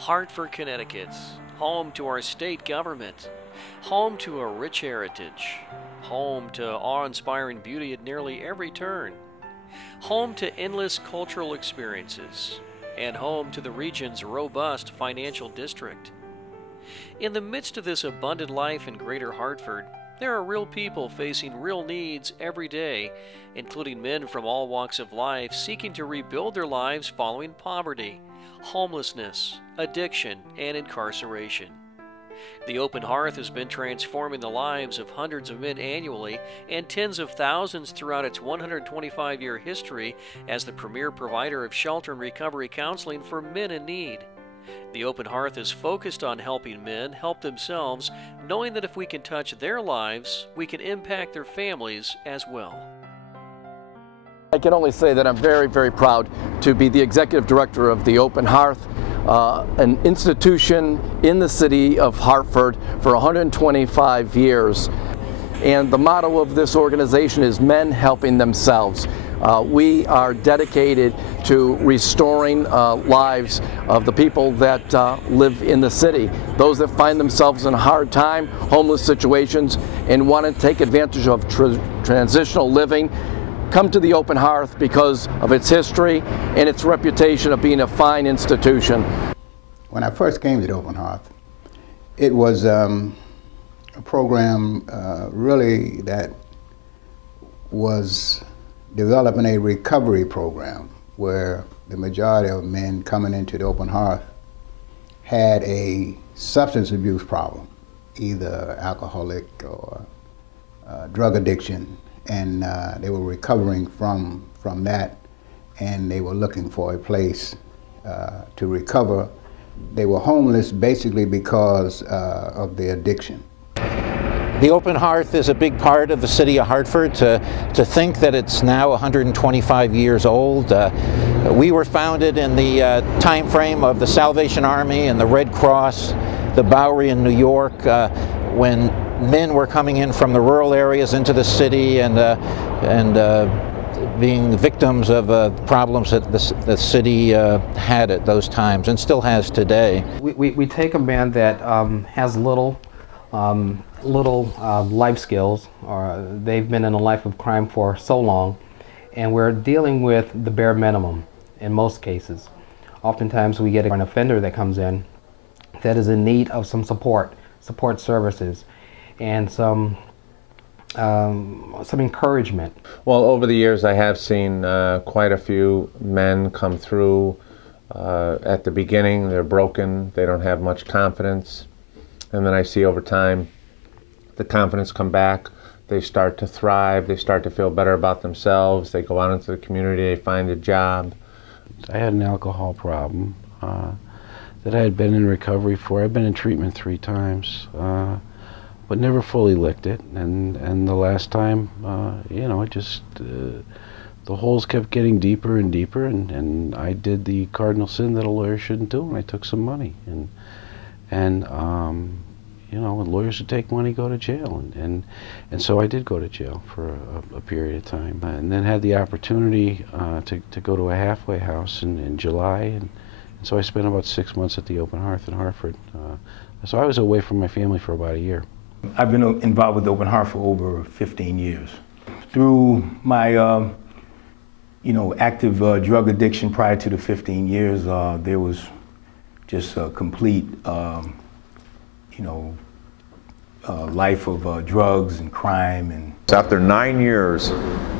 Hartford, Connecticut, home to our state government, home to a rich heritage, home to awe-inspiring beauty at nearly every turn, home to endless cultural experiences, and home to the region's robust financial district. In the midst of this abundant life in Greater Hartford, there are real people facing real needs every day, including men from all walks of life seeking to rebuild their lives following poverty, homelessness, addiction, and incarceration. The Open Hearth has been transforming the lives of hundreds of men annually and tens of thousands throughout its 125-year history as the premier provider of shelter and recovery counseling for men in need. The Open Hearth is focused on helping men help themselves, knowing that if we can touch their lives, we can impact their families as well. I can only say that I'm very, very proud to be the executive director of the Open Hearth, an institution in the city of Hartford for 125 years. And the motto of this organization is men helping themselves. We are dedicated to restoring lives of the people that live in the city, those that find themselves in a hard time, homeless situations, and want to take advantage of transitional living. Come to the Open Hearth because of its history and its reputation of being a fine institution. When I first came to the Open Hearth, it was a program really that was developing a recovery program where the majority of men coming into the Open Hearth had a substance abuse problem, either alcoholic or drug addiction, and they were recovering from that, and they were looking for a place to recover. They were homeless basically because of the addiction. The Open Hearth is a big part of the city of Hartford. To think that it's now 125 years old. We were founded in the time frame of the Salvation Army and the Red Cross, the Bowery in New York, when men were coming in from the rural areas into the city and being victims of problems that the city had at those times and still has today. We take a man that has little life skills, or they've been in a life of crime for so long, and we're dealing with the bare minimum in most cases. Oftentimes we get an offender that comes in that is in need of some support services, and some encouragement. Well, over the years I have seen quite a few men come through. At the beginning they're broken, they don't have much confidence, and then I see over time the confidence come back, they start to thrive, they start to feel better about themselves, they go out into the community, they find a job. I had an alcohol problem that I had been in recovery for. I've been in treatment 3 times. But never fully licked it, and the last time, you know, it just, the holes kept getting deeper and deeper, and I did the cardinal sin that a lawyer shouldn't do, and I took some money, and you know, when lawyers who take money go to jail, and so I did go to jail for a period of time, and then had the opportunity to go to a halfway house in July, and so I spent about 6 months at the Open Hearth in Hartford. So I was away from my family for about a year. I've been involved with Open Hearth for over 15 years. Through my, you know, active drug addiction prior to the 15 years, there was just a complete, you know, life of drugs and crime. And after 9 years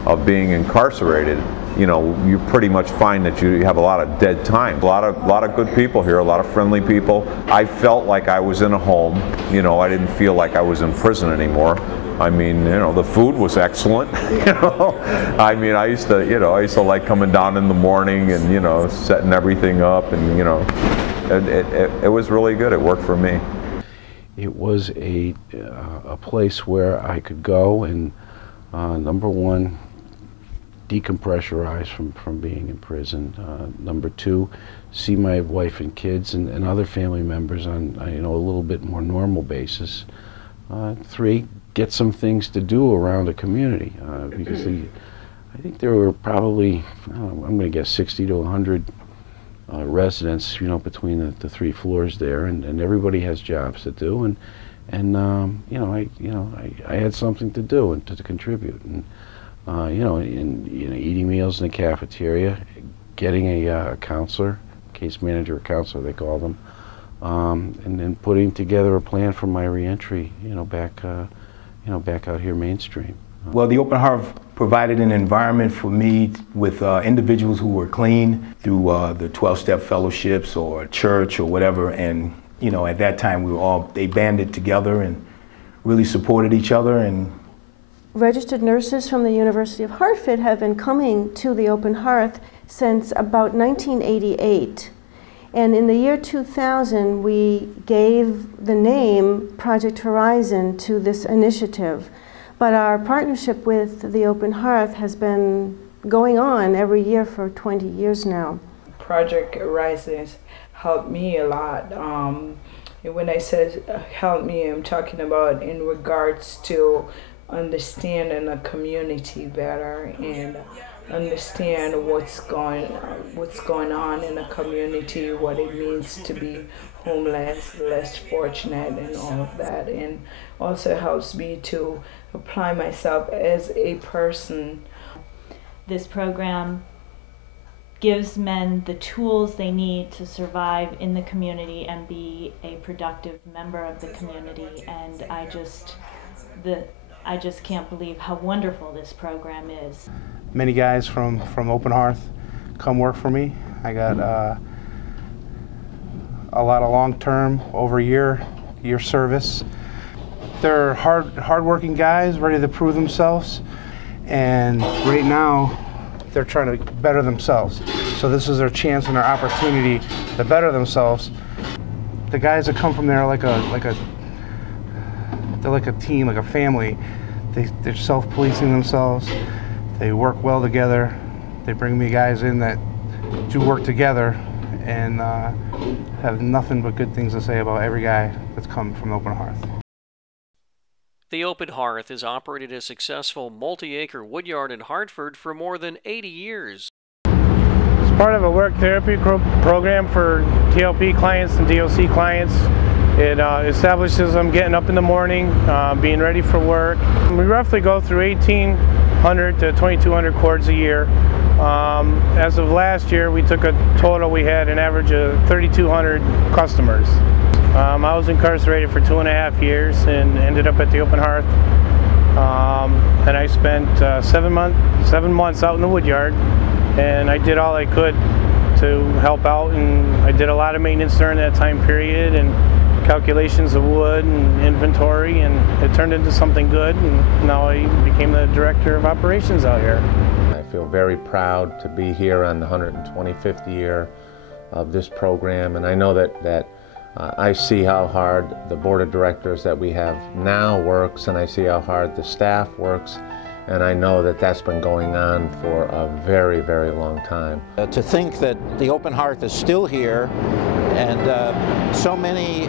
of being incarcerated, you know, you pretty much find that you have a lot of dead time. A lot of good people here, a lot of friendly people. I felt like I was in a home. You know, I didn't feel like I was in prison anymore. I mean, you know, the food was excellent. You know, I mean, I used to like coming down in the morning and, you know, setting everything up, and, you know, it was really good. It worked for me. It was a place where I could go and, number one, decompressurize from being in prison. Number 2, see my wife and kids and other family members on you know, a little bit more normal basis. 3, get some things to do around a community, because I think there were probably, I'm going to guess 60 to 100 residents, between the 3 floors there, and everybody has jobs to do, and I had something to do and to contribute, and eating meals in the cafeteria, getting a counselor, case manager or counselor they call them, and then putting together a plan for my reentry, back out here mainstream. Well, the Open Hearth provided an environment for me with individuals who were clean through the 12-step fellowships or church or whatever, and at that time they banded together and really supported each other. And registered nurses from the University of Hartford have been coming to the Open Hearth since about 1988. And in the year 2000, we gave the name Project Horizon to this initiative. But our partnership with the Open Hearth has been going on every year for 20 years now. Project Horizon has helped me a lot. And when I say help me, I'm talking about in regards to understanding the community better and understand what's going on in the community, what it means to be homeless, less fortunate, and all of that. And also helps me to apply myself as a person. This program gives men the tools they need to survive in the community and be a productive member of the community. And I just can't believe how wonderful this program is. Many guys from Open Hearth come work for me. I got a lot of long-term, over a year service. They're hard-working guys, ready to prove themselves, and right now they're trying to better themselves. So this is their chance and their opportunity to better themselves. The guys that come from there are they're like a team, like a family. They're self-policing themselves. They work well together. They bring me guys in that do work together and have nothing but good things to say about every guy that's come from Open Hearth. The Open Hearth has operated a successful multi-acre woodyard in Hartford for more than 80 years. It's part of a work therapy program for TLP clients and DOC clients. It establishes them getting up in the morning, being ready for work. We roughly go through 1,800 to 2,200 cords a year. As of last year, we took a total, we had an average of 3,200 customers. I was incarcerated for 2.5 years and ended up at the Open Hearth. And I spent 7 months out in the woodyard, and I did all I could to help out, and I did a lot of maintenance during that time period and calculations of wood and inventory, and it turned into something good, and now I became the director of operations out here. I feel very proud to be here on the 125th year of this program, and I know that I see how hard the board of directors that we have now works, and I see how hard the staff works, and I know that that's been going on for a very, very long time. To think that the Open Hearth is still here, and so many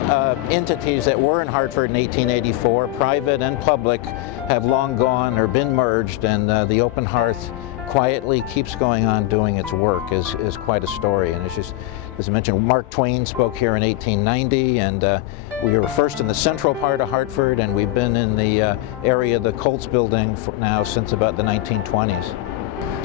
entities that were in Hartford in 1884, private and public, have long gone or been merged, and the Open Hearth quietly keeps going on doing its work is quite a story. And it's just, as I mentioned, Mark Twain spoke here in 1890, and we were first in the central part of Hartford, and we've been in the area of the Colts building now since about the 1920s.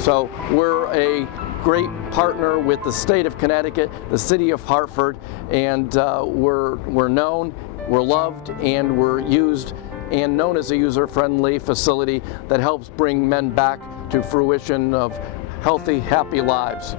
So we're a great partner with the state of Connecticut, the city of Hartford, and we're known, we're loved, and we're used and known as a user-friendly facility that helps bring men back to fruition of healthy, happy lives.